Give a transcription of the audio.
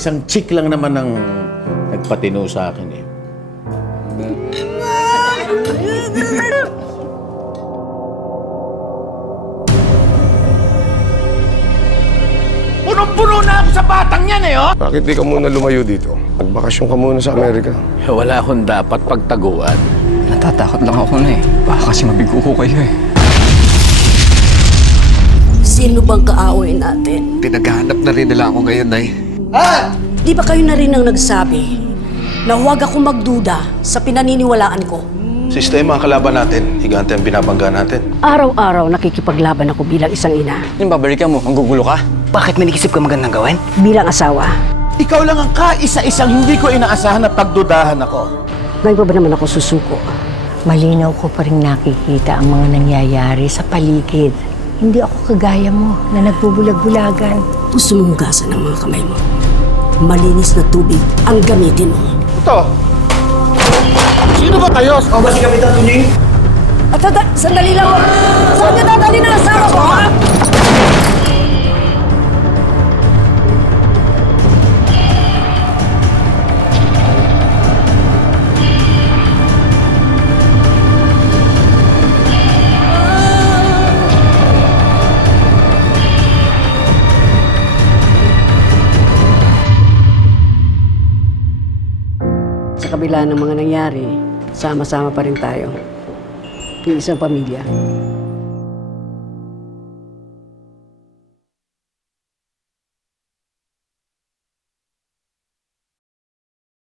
isang chick lang naman ang nagpatino sa akin eh. Punong-puno na ako sa batang yan eh, oh! Bakit di ka muna lumayo dito? Magbakasyon ka muna sa Amerika. Wala akong dapat pagtaguan. Natatakot lang ako na eh. Baka kasi mabigo ko kayo eh. Sino bang kaaway natin? Pinaghahanap na rin nila ako ngayon, Nay. Di ba kayo na rin ang nagsabi na huwag akong magduda sa pinaniniwalaan ko? Sistema ang kalaban natin, higante ang binabangga natin. Araw-araw nakikipaglaban ako bilang isang ina. Yung babalikan mo, manggugulo ka? Bakit may naisip ka magandang gawin? Bilang asawa. Ikaw lang ang kaisa-isang hindi ko inaasahan na pagdudahan ako. Ngayon pa ba naman ako susuko? Malinaw ko pa rin nakikita ang mga nangyayari sa paligid. Hindi ako kagaya mo na nagbubulag-bulagan. Gusto mong hugasan ang mga kamay mo. Malinis na tubig ang gamitin mo. Ito! Sino ba kayo? Ako ba si Kapitan Tunying? At sandali lang! Saan ka dadali na asawa ko, ha? Sa kabila ng mga nangyari, sama-sama pa rin tayo. Yung isang pamilya.